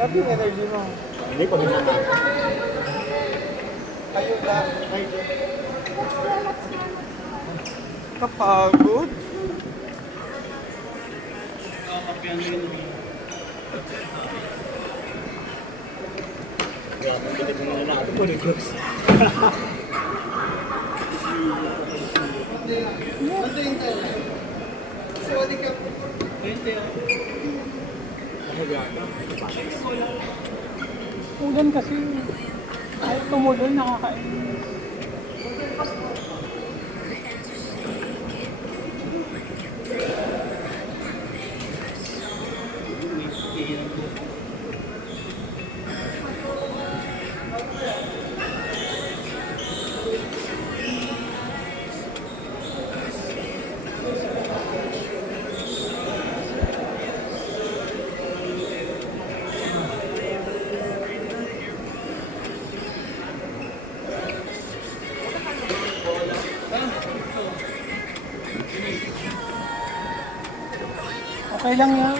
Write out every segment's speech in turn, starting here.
Grabe yung energy mo. Hindi, pag na. Ayun na. Kapagod. Grabe, pilit mo na natin po, Nicholas. Ulan kasi. Kahit tumuloy, nakakain. Okay lang yan.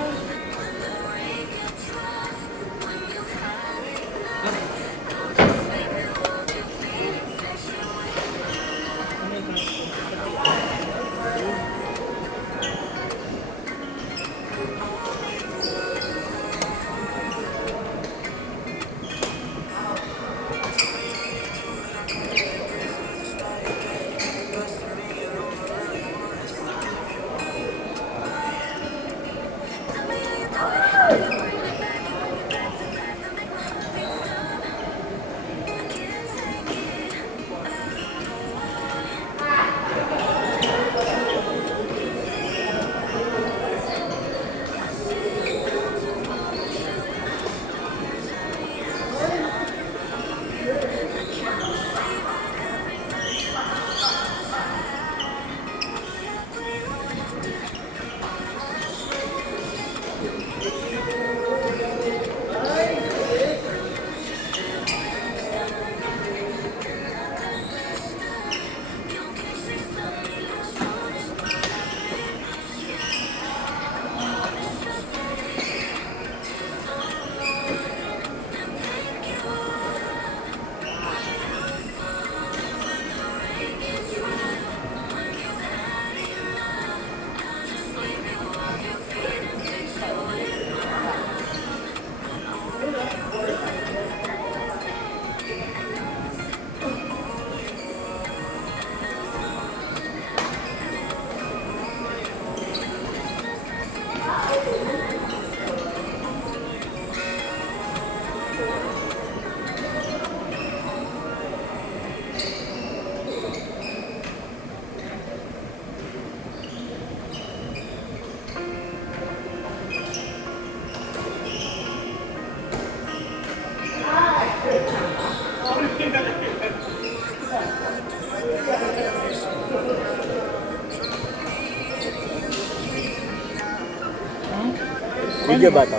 Video ba to?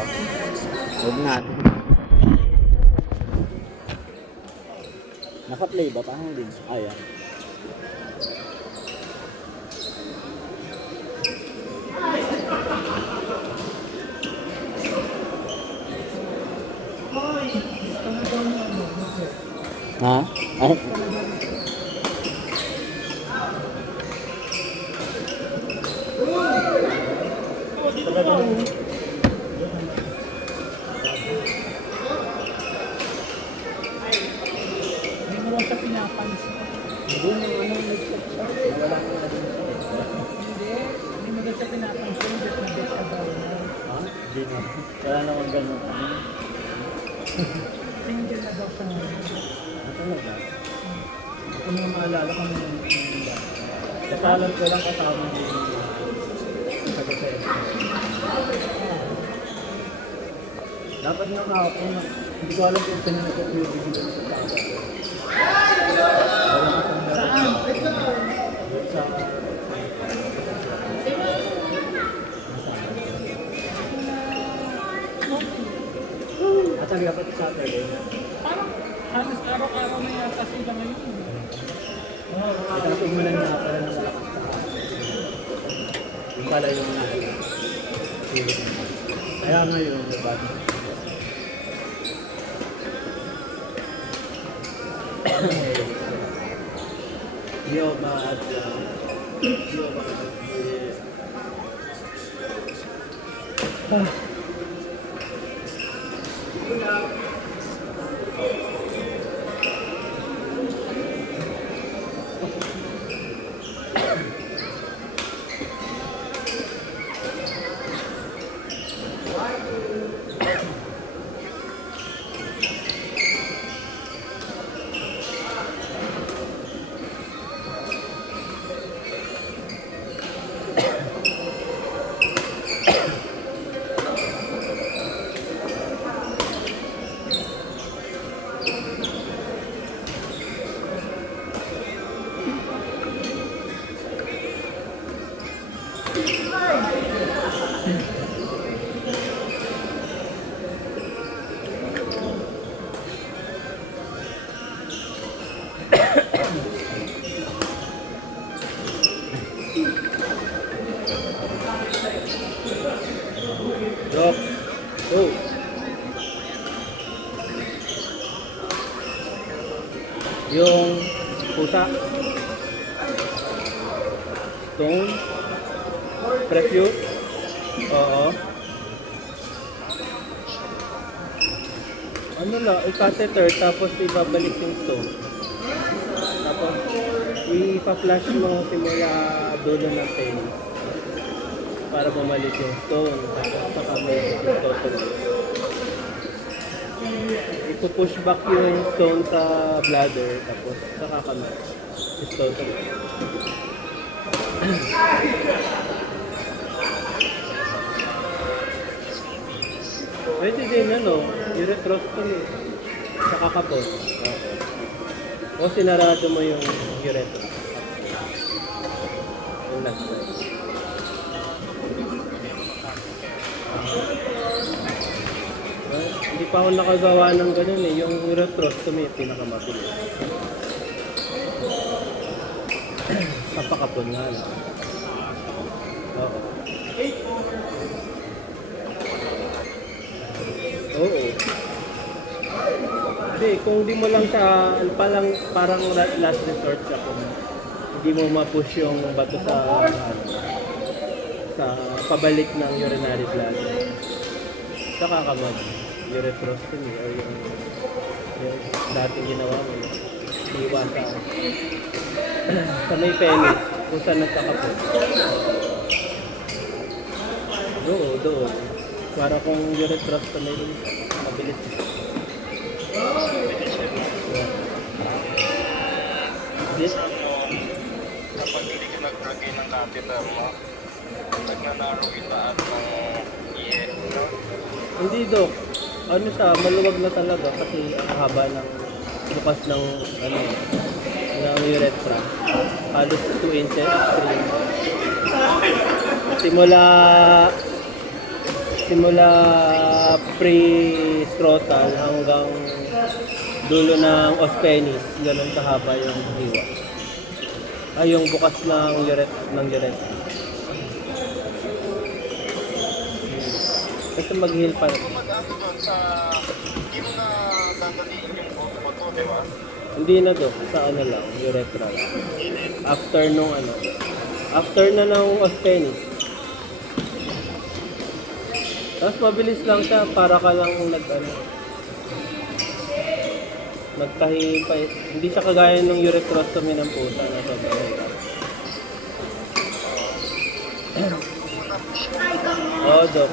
Huwag natin. Naka-play ba? Parang din. Ayan. Ha? Ay. Hindi mo lang siya pinapansin. Hindi mo lang siya pinapansin. Bet na bet ka daw. Ha? Hindi na. Wala naman ganun. Single na daw siya ngayon. Ito na ba? Ako na maalala ko nung kasalan ko lang kasama ng taga-sa'yo. Dapat nga kahapon, hindi ko alam kung saan na nagka-video dito sa tao. Saan? Sa... At sabi dapat Saturday na. Parang halos araw-araw na yata sila ngayon. Ito umulan na pala ng malakas pa. Yung pala yung mga kaya ngayon, diba? Taas lang. Yes. Drop. Go. Yung pusa. Stone. Preview. Oo. Ano lang, i-catheter tapos ibabalik yung stone. Tapos ipa-flash mo simula dulo ng penis para bumalik yung stone. Tapos saka may hysterectomy. Ipo-push back yung stone sa bladder tapos saka kami hysterectomy. Pwede din urethrostomy. Saka kapot. Okay. O sinarado mo yung urethra. Yung last one. Hindi pa ako nakagawa ng ganun eh. Yung urethrostomy pinakamabilis. Kapakapon nga lang. Oo. Oo. Hindi, kung di mo lang siya, parang last resort siya kung hindi mo ma-push yung bato sa pabalik ng urinary bladder. Saka ka mag-urethrostomy or yung dating ginawa mo yung iwa sa may penis kung saan nagkakapot. Doon. Para kung urethrostomy rin, mabilis. This? Kapag hindi ka nag-lagay ng catheter mo, nagnanaro itaat ng EF, no? Hindi, Dok. Ano siya, maluwag na talaga kasi ang haba ng bukas ng ng urethra. Halos 2 inches, 3 inches. Simula pre-scrotal hanggang dulo ng os penis, ganun kahaba yung hiwa. Yung bukas ng urethra. Kasi mag-heal pa rin. Mag-ano doon sa, hindi mo na dadaliin yung bato, di ba? Hindi na to, sa lang, urethra lang. After na ng os penis. Tapos mabilis lang siya, para ka lang nagtahi pa. Hindi siya kagaya ng urethrostomy ng pusa na sobrang hirap. Oo, Dok.